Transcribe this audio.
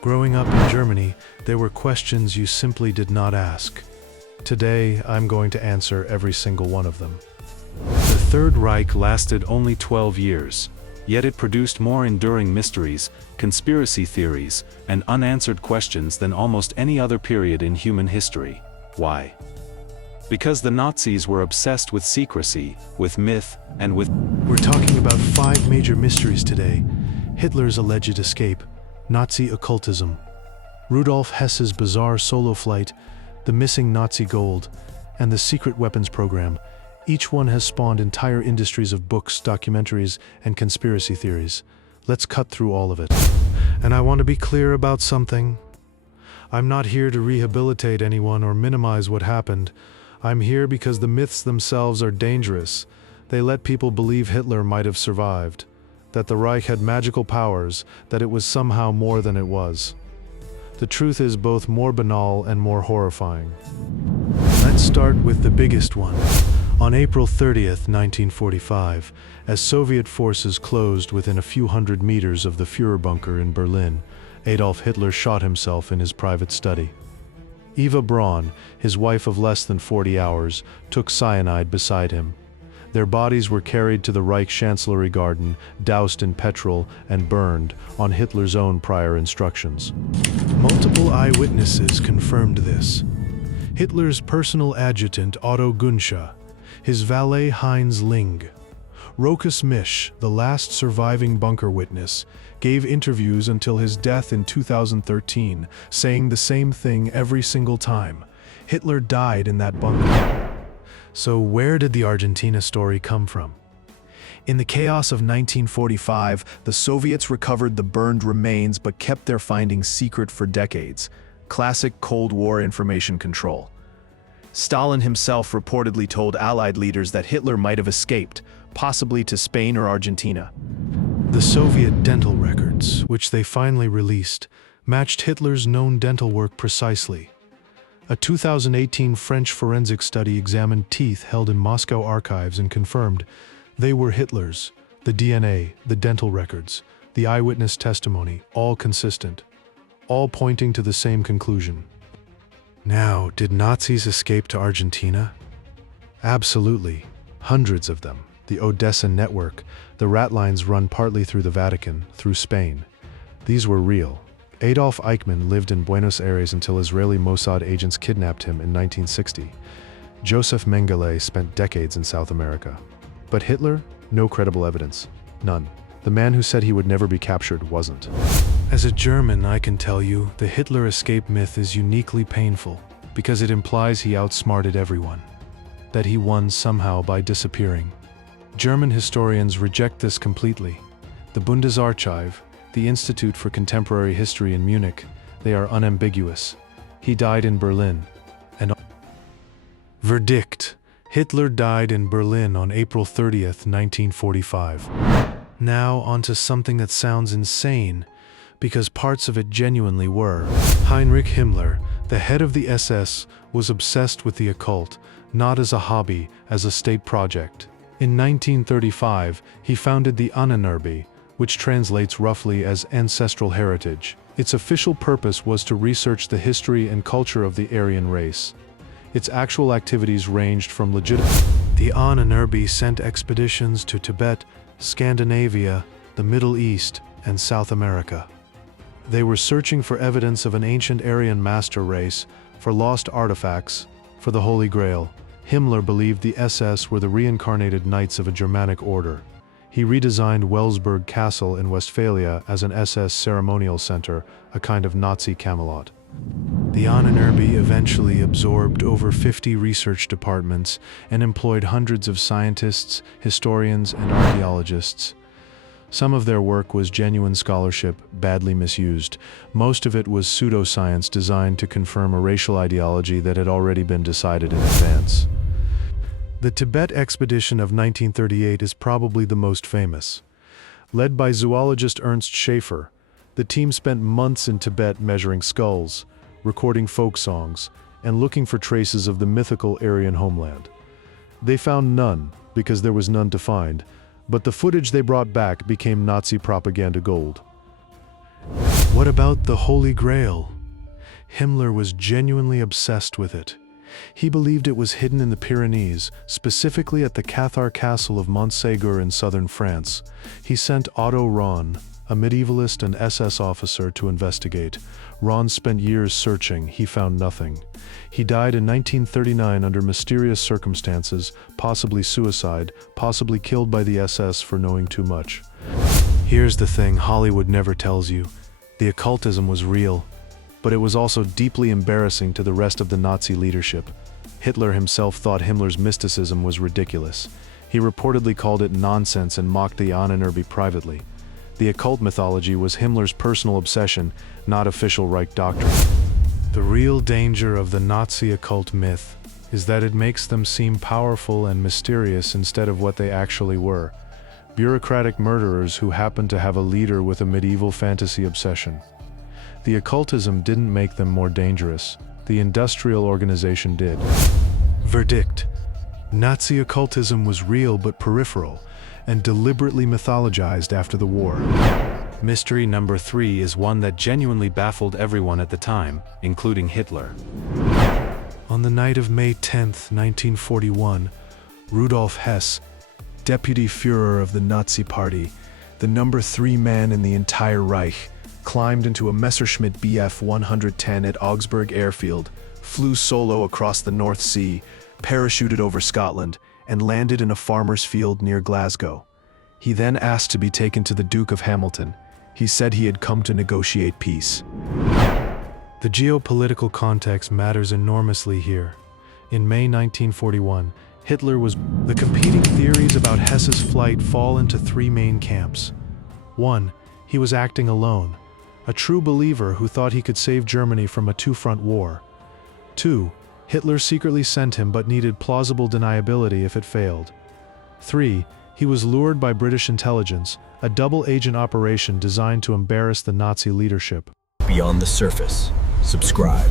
Growing up in Germany, there were questions you simply did not ask. Today, I'm going to answer every single one of them. The Third Reich lasted only 12 years, yet it produced more enduring mysteries, conspiracy theories, and unanswered questions than almost any other period in human history. Why? Because the Nazis were obsessed with secrecy, with myth, and with... We're talking about 5 major mysteries today. Hitler's alleged escape, Nazi occultism, Rudolf Hess's bizarre solo flight, the missing Nazi gold, and the secret weapons program. Each one has spawned entire industries of books, documentaries, and conspiracy theories. Let's cut through all of it. And I want to be clear about something. I'm not here to rehabilitate anyone or minimize what happened. I'm here because the myths themselves are dangerous. They let people believe Hitler might have survived, that the Reich had magical powers, that it was somehow more than it was. The truth is both more banal and more horrifying. Let's start with the biggest one. On April 30th, 1945, as Soviet forces closed within a few hundred meters of the Führer bunker in Berlin, Adolf Hitler shot himself in his private study. Eva Braun, his wife of less than 40 hours, took cyanide beside him. Their bodies were carried to the Reich Chancellery Garden, doused in petrol, and burned, on Hitler's own prior instructions. Multiple eyewitnesses confirmed this. Hitler's personal adjutant Otto Gunsche, his valet Heinz Ling, Rokas Misch, the last surviving bunker witness, gave interviews until his death in 2013, saying the same thing every single time. Hitler died in that bunker. So where did the Argentina story come from? In the chaos of 1945, the Soviets recovered the burned remains but kept their findings secret for decades. Classic Cold War information control. Stalin himself reportedly told Allied leaders that Hitler might have escaped, possibly to Spain or Argentina. The Soviet dental records, which they finally released, matched Hitler's known dental work precisely. A 2018 French forensic study examined teeth held in Moscow archives and confirmed they were Hitler's. The DNA, the dental records, the eyewitness testimony, all consistent, all pointing to the same conclusion. Now, did Nazis escape to Argentina? Absolutely. Hundreds of them. The Odessa network, the rat lines run partly through the Vatican, through Spain. These were real. Adolf Eichmann lived in Buenos Aires until Israeli Mossad agents kidnapped him in 1960. Joseph Mengele spent decades in South America. But Hitler? No credible evidence. None. The man who said he would never be captured wasn't. As a German, I can tell you, the Hitler escape myth is uniquely painful because it implies he outsmarted everyone, that he won somehow by disappearing. German historians reject this completely. The Bundesarchiv, the Institute for Contemporary History in Munich, they are unambiguous. He died in Berlin. And verdict: Hitler died in Berlin on April 30th, 1945. Now onto something that sounds insane, because parts of it genuinely were. Heinrich Himmler, the head of the SS, was obsessed with the occult, not as a hobby, as a state project. In 1935, he founded the Ahnenerbe, which translates roughly as ancestral heritage. Its official purpose was to research the history and culture of the Aryan race. Its actual activities ranged from legitimate. The Ahnenerbe sent expeditions to Tibet, Scandinavia, the Middle East, and South America. They were searching for evidence of an ancient Aryan master race, for lost artifacts, for the Holy Grail. Himmler believed the SS were the reincarnated knights of a Germanic order. He redesigned Welsburg Castle in Westphalia as an SS ceremonial center, a kind of Nazi Camelot. The Ahnenerbe eventually absorbed over 50 research departments and employed hundreds of scientists, historians, and archaeologists. Some of their work was genuine scholarship, badly misused. Most of it was pseudoscience designed to confirm a racial ideology that had already been decided in advance. The Tibet expedition of 1938 is probably the most famous. Led by zoologist Ernst Schaefer, the team spent months in Tibet measuring skulls, recording folk songs, and looking for traces of the mythical Aryan homeland. They found none, because there was none to find, but the footage they brought back became Nazi propaganda gold. What about the Holy Grail? Himmler was genuinely obsessed with it. He believed it was hidden in the Pyrenees, specifically at the Cathar castle of Montségur in southern France. He sent Otto Rahn, a medievalist and SS officer, to investigate. Rahn spent years searching. He found nothing. He died in 1939 under mysterious circumstances, possibly suicide, possibly killed by the SS for knowing too much. Here's the thing Hollywood never tells you. The occultism was real, but it was also deeply embarrassing to the rest of the Nazi leadership. Hitler himself thought Himmler's mysticism was ridiculous. He reportedly called it nonsense and mocked the Ahnenerbe privately. The occult mythology was Himmler's personal obsession, not official Reich doctrine. The real danger of the Nazi occult myth is that it makes them seem powerful and mysterious instead of what they actually were: bureaucratic murderers who happened to have a leader with a medieval fantasy obsession. The occultism didn't make them more dangerous. The industrial organization did. Verdict: Nazi occultism was real but peripheral, and deliberately mythologized after the war. Mystery number 3 is one that genuinely baffled everyone at the time, including Hitler. On the night of May 10, 1941, Rudolf Hess, deputy Führer of the Nazi Party, the number 3 man in the entire Reich, climbed into a Messerschmitt Bf 110 at Augsburg Airfield, flew solo across the North Sea, parachuted over Scotland, and landed in a farmer's field near Glasgow. He then asked to be taken to the Duke of Hamilton. He said he had come to negotiate peace. The geopolitical context matters enormously here. In May 1941, Hitler was... The competing theories about Hess's flight fall into 3 main camps. 1. He was acting alone, a true believer who thought he could save Germany from a 2-front war. 2. Hitler secretly sent him but needed plausible deniability if it failed. 3. He was lured by British intelligence, a double-agent operation designed to embarrass the Nazi leadership. Beyond the Surface. Subscribe.